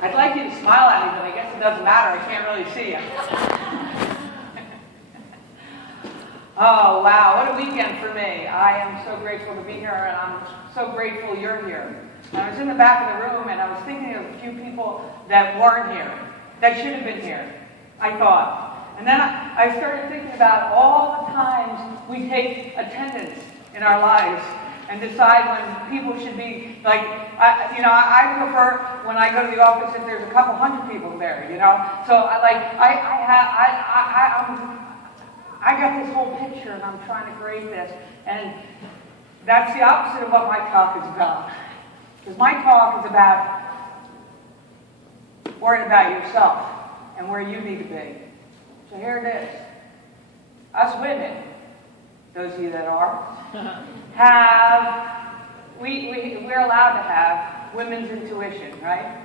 I'd like you to smile at me, but I guess it doesn't matter. I can't really see you. Oh, wow. What a weekend for me. I am so grateful to be here, and I'm so grateful you're here. And I was in the back of the room, and I was thinking of a few people that weren't here, that should have been here, I thought. And then I started thinking about all the times we take attendance in our lives and decide when people should be, like, I prefer when I go to the office if there's a couple hundred people there, you know? So, I got this whole picture, and I'm trying to create this, and that's the opposite of what my talk is about. Because my talk is about worrying about yourself and where you need to be. So here it is. Us women, those of you that are, we're allowed to have women's intuition, right?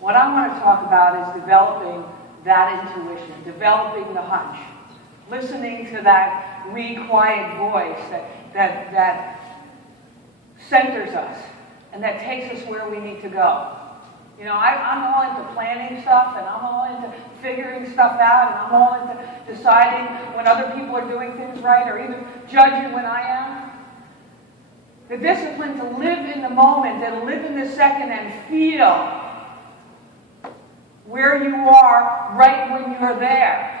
What I want to talk about is developing that intuition, developing the hunch, listening to that wee, quiet voice that centers us and that takes us where we need to go. You know, I'm all into planning stuff, and I'm all into figuring stuff out, and I'm all into deciding when other people are doing things right, or even judging when I am. The discipline to live in the moment, and live in the second, and feel where you are right when you're there.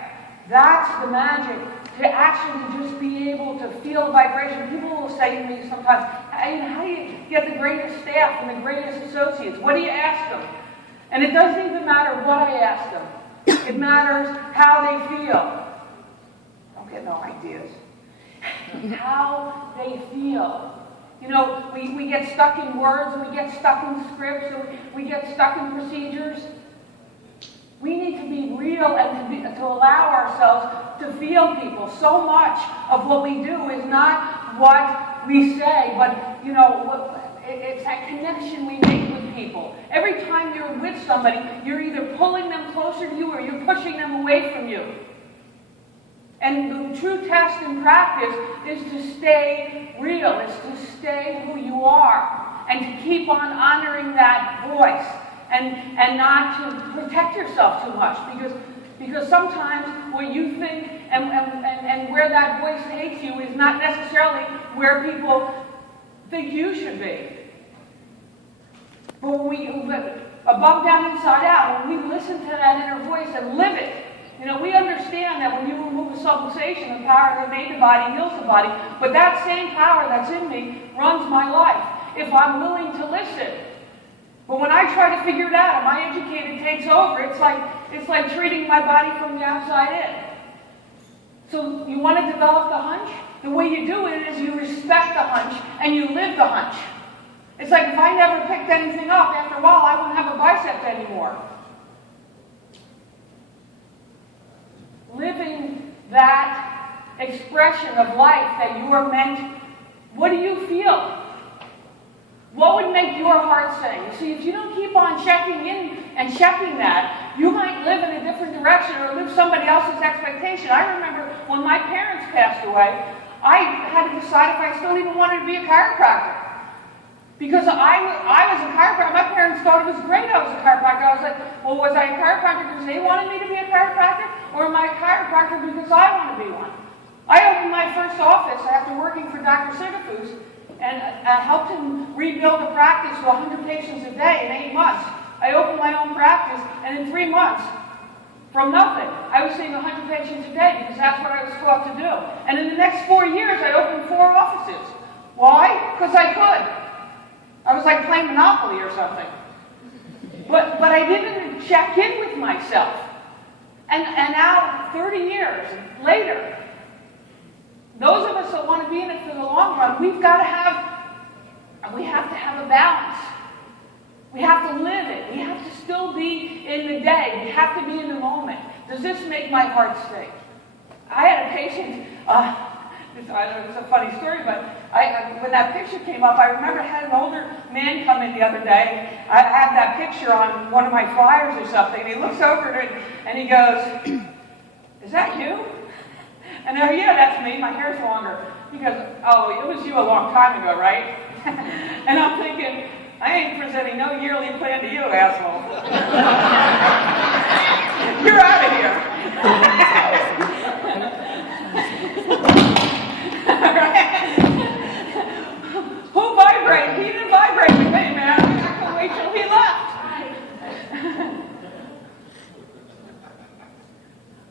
That's the magic, to actually just be able to feel vibration. People will say to me sometimes, hey, how do you get the greatest staff and the greatest associates? What do you ask them? And it doesn't even matter what I ask them. It matters how they feel. Don't get no ideas. How they feel. You know, we get stuck in words, and we get stuck in scripts, and we get stuck in procedures. We need to be real and to allow ourselves to feel people. So much of what we do is not what we say, but, you know, it's that connection we make with people. Every time you're with somebody, you're either pulling them closer to you or you're pushing them away from you. And the true test in practice is to stay real, is to stay who you are, and to keep on honoring that voice. And not to protect yourself too much, because sometimes what you think and where that voice takes you is not necessarily where people think you should be. But when we, above, down, inside out, when we listen to that inner voice and live it, you know, we understand that when you remove a subluxation, the power that made the body heals the body, but that same power that's in me runs my life if I'm willing to listen. But when I try to figure it out and my educated takes over, it's like treating my body from the outside in. So you want to develop the hunch? The way you do it is you respect the hunch and you live the hunch. It's like if I never picked anything up, after a while I wouldn't have a bicep anymore. Living that expression of life that you are meant, what do you feel? What would make your heart sing? You see, if you don't keep on checking in and checking that, you might live in a different direction or live somebody else's expectation. I remember when my parents passed away, I had to decide if I still even wanted to be a chiropractor. Because I was a chiropractor. My parents thought it was great I was a chiropractor. I was like, well, was I a chiropractor because they wanted me to be a chiropractor? Or am I a chiropractor because I want to be one? I opened my first office after working for Dr. Sigafus, and helped him rebuild a practice to 100 patients a day in 8 months. I opened my own practice, and in 3 months, from nothing, I was seeing 100 patients a day because that's what I was taught to do. And in the next 4 years, I opened 4 offices. Why? Because I could. I was like playing Monopoly or something. But I didn't check in with myself. And now, 30 years later, those of us that want to be in it for the long run, we have to have a balance. We have to live it. We have to still be in the day. We have to be in the moment. Does this make my heart sing? I had a patient, it's a funny story, but when that picture came up, I remember I had an older man come in the other day. I had that picture on one of my flyers or something, and he looks over at it and he goes, "Is that you?" And I go, "Yeah, that's me. My hair's longer." He goes, "Oh, it was you a long time ago, right?" And I'm thinking, ain't presenting no yearly plan to you, asshole. You're out of here. Who vibrated? He didn't vibrate with me, man. I'm not going to wait till he left.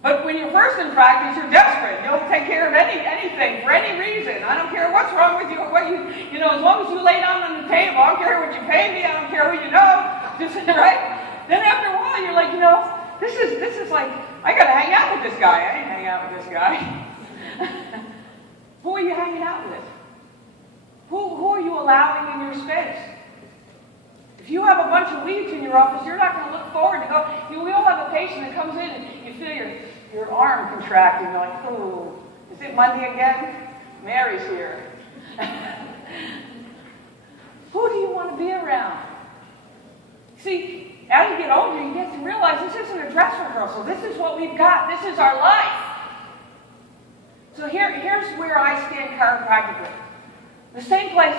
But when you're first in practice, you're desperate. You'll take care of anything for any reason. I don't care what's wrong with you or what you know, as long as you lay down on the table, I don't care what you pay me, I don't care who you know. Just right? Then after a while, you're like, you know, this is like, I gotta hang out with this guy. I ain't hanging out with this guy. Who are you hanging out with? Who are you allowing in your space? If you have a bunch of weeds in your office, you're not going to look forward to go. We all have a patient that comes in and you feel your arm contracting. You're like, oh, is it Monday again? Mary's here. Who do you want to be around? See, as you get older, you get to realize this isn't a dress rehearsal. This is what we've got. This is our life. So here's where I stand chiropractically. The same place,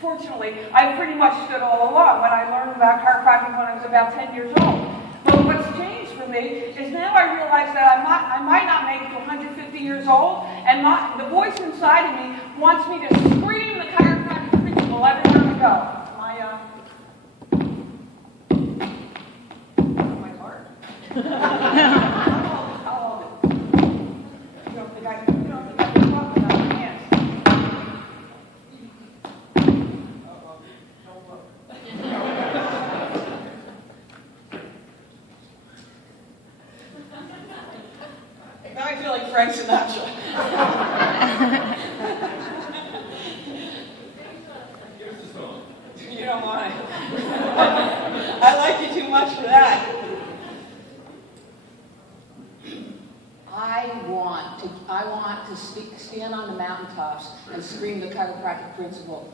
fortunately, I pretty much stood all along when I learned about chiropractic when I was about 10 years old. But what's changed for me is now I realize that I might not make it to 150 years old, and the voice inside of me wants me to scream the chiropractic principle every time I go. My heart. How old is it? You don't think I can talk about my hands. Now I feel like Frank Sinatra. Here's the song. You don't want it. I like you too much for that. I want to stand on the mountaintops and scream the chiropractic principle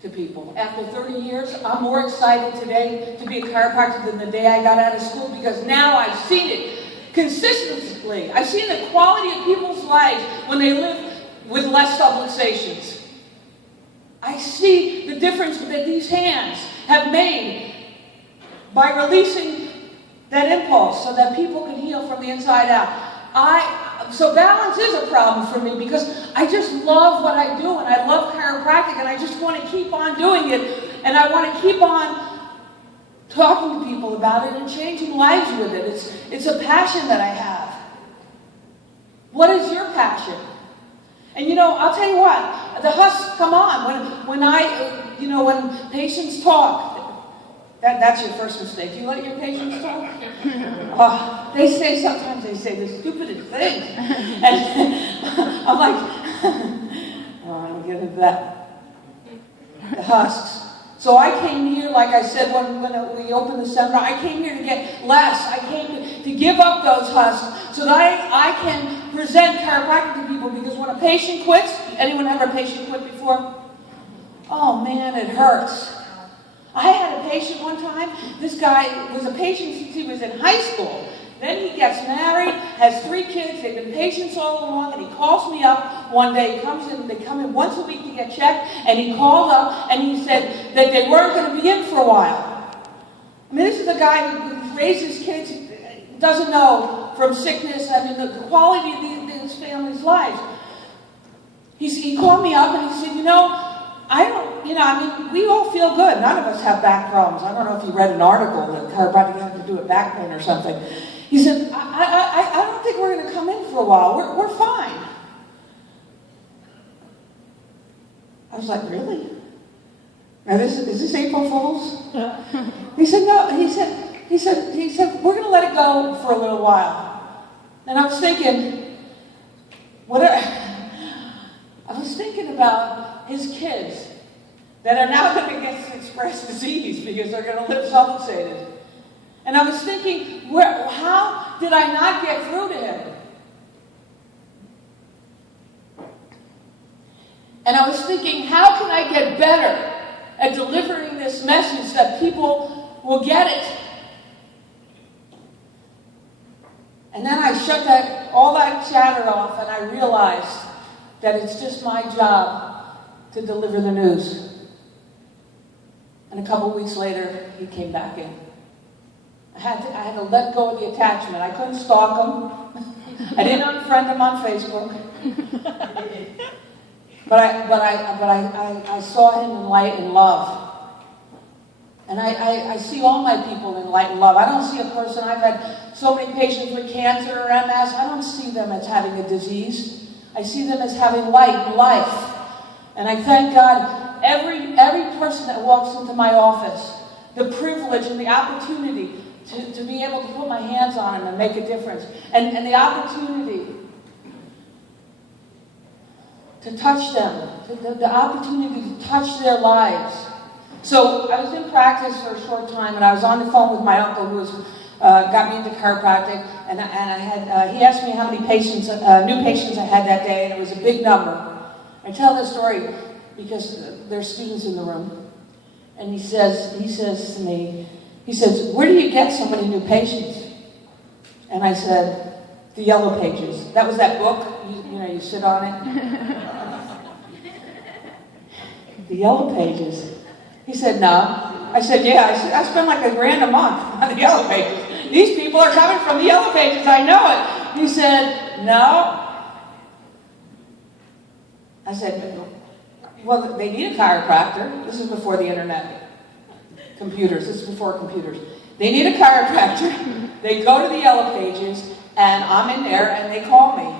to people. After 30 years, I'm more excited today to be a chiropractor than the day I got out of school, because now I've seen it consistently. I've seen the quality of people's lives when they live with less subluxations. I see the difference that these hands have made by releasing that impulse so that people can heal from the inside out. So balance is a problem for me because I just love what I do, and I love chiropractic, and I just want to keep on doing it, and I want to keep on talking to people about it and changing lives with it. It's a passion that I have. What is your passion? And you know, I'll tell you what, the husks come on when patients talk. That's your first mistake. Do you let your patients talk? Sometimes they say the stupidest things. And I'm like, I don't get into that. The husks. So I came here, like I said when we opened the seminar, I came here to get less. I came to give up those husks so that I can present chiropractic to people, because when a patient quits, anyone ever a patient quit before? Oh man, it hurts. I had a patient one time. This guy was a patient since he was in high school. Then he gets married, has 3 kids. They've been patients all along, and he calls me up one day. They come in once a week to get checked, and he called up and he said that they weren't going to be in for a while. I mean, this is a guy who raised his kids, doesn't know from sickness. I mean, the quality of these families' lives. He called me up and he said, we all feel good. None of us have back problems. I don't know if you read an article that chiropractic had to do with back pain or something. He said, I don't think we're going to come in for a while. We're fine. I was like, really? Now is this April Fool's? He said, no. He said, we're going to let it go for a little while. And I was thinking, about his kids that are now going to get to express disease because they're going to live subluxated. And I was thinking, how did I not get through to him? And I was thinking, how can I get better at delivering this message that people will get it? And then I shut all that chatter off, and I realized that it's just my job to deliver the news. And a couple weeks later, he came back in. I had to let go of the attachment. I couldn't stalk him. I didn't unfriend him on Facebook. But I saw him in light and love. And I see all my people in light and love. I don't see a person, I've had so many patients with cancer or MS, I don't see them as having a disease. I see them as having light and life. And I thank God, every person that walks into my office, the privilege and the opportunity to be able to put my hands on them and make a difference. And the opportunity to touch them, the opportunity to touch their lives. So I was in practice for a short time, and I was on the phone with my uncle who got me into chiropractic, and he asked me how many patients, new patients I had that day, and it was a big number. I tell this story because there's students in the room, and he says to me, he says, "Where do you get so many new patients?" And I said, "The Yellow Pages." That was that book, you sit on it. The Yellow Pages. He said, "No." I said, "Yeah." I spend like $1,000 a month on the Yellow Pages. These people are coming from the Yellow Pages. I know it. He said, "No." I said, "Well, they need a chiropractor." This is before the internet. Computers. This is before computers. They need a chiropractor. They go to the Yellow Pages, and I'm in there, and they call me.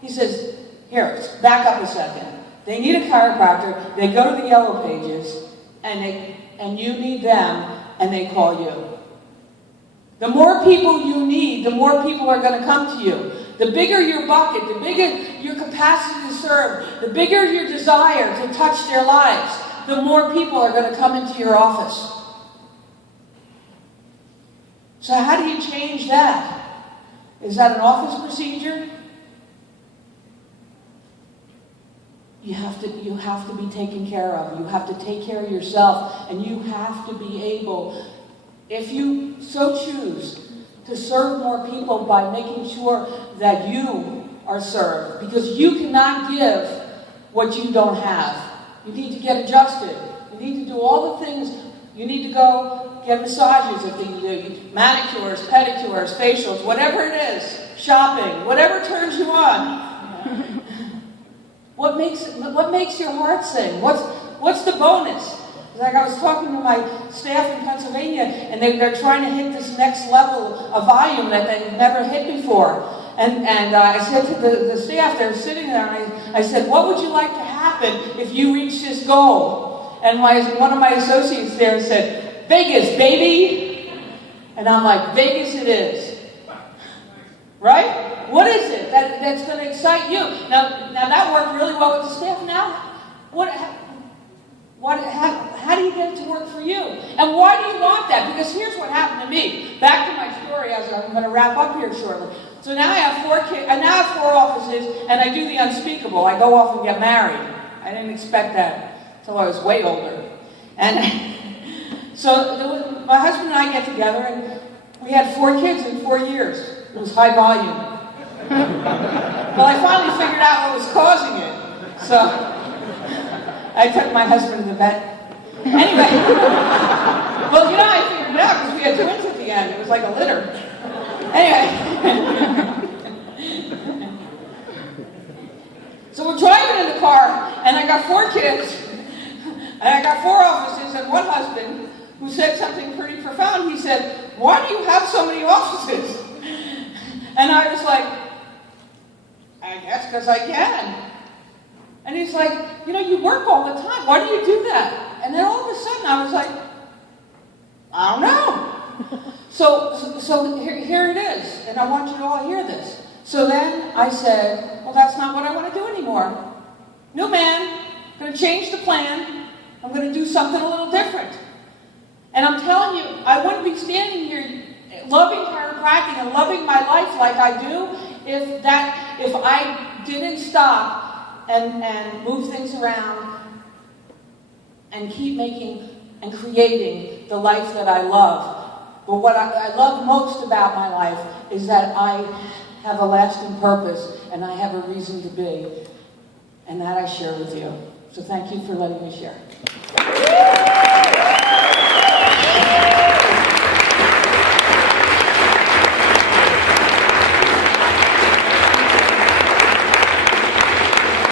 He says, "Here, back up a second. They need a chiropractor. They go to the Yellow Pages, and you need them, and they call you." The more people you need, the more people are going to come to you. The bigger your bucket, the bigger your capacity to serve, the bigger your desire to touch their lives, the more people are going to come into your office. So how do you change that? Is that an office procedure? You have to be taken care of. You have to take care of yourself, and you have to be able, if you so choose, to serve more people by making sure that you are served. Because you cannot give what you don't have. You need to get adjusted. You need to do all the things. You need to go get massages if you do, manicures, pedicures, facials, whatever it is, shopping, whatever turns you on. What makes your heart sing? What's the bonus? Like I was talking to my staff in Pennsylvania, and they're trying to hit this next level of volume that they've never hit before. And I said to the staff, they're sitting there, and I said, "What would you like to happen if you reach this goal?" And one of my associates there said, "Vegas, baby." And I'm like, Vegas it is. Right? What is it that's going to excite you? Now that worked really well with the staff. Now, how do you get it to work for you? And why do you want that? Because here's what happened to me. Back to my story, as I'm going to wrap up here shortly. So now I have 4 kids. I now have 4 offices, and I do the unspeakable. I go off and get married. I didn't expect that until I was way older. And so my husband and I get together, and we had 4 kids in 4 years. It was high volume. Well, I finally figured out what was causing it. So I took my husband to the vet. Anyway, well, I figured it out because we had twins at the end. It was like a litter. Anyway. So we're driving in the car, and I got 4 kids, and I got 4 offices and 1 husband who said something pretty profound. He said, "Why do you have so many offices?" And I was like, "I guess because I can." And he's like, "You work all the time. Why do you do that?" And then all of a sudden I was like, "I don't know." So here it is, and I want you to all hear this. So then I said, "Well, that's not what I want to do anymore. New man, I'm going to change the plan. I'm going to do something a little different." And I'm telling you, I wouldn't be standing here loving chiropractic and loving my life like I do if I didn't stop and move things around and keep making and creating the life that I love. But what I love most about my life is that I have a lasting purpose and I have a reason to be. And that I share with you. So thank you for letting me share.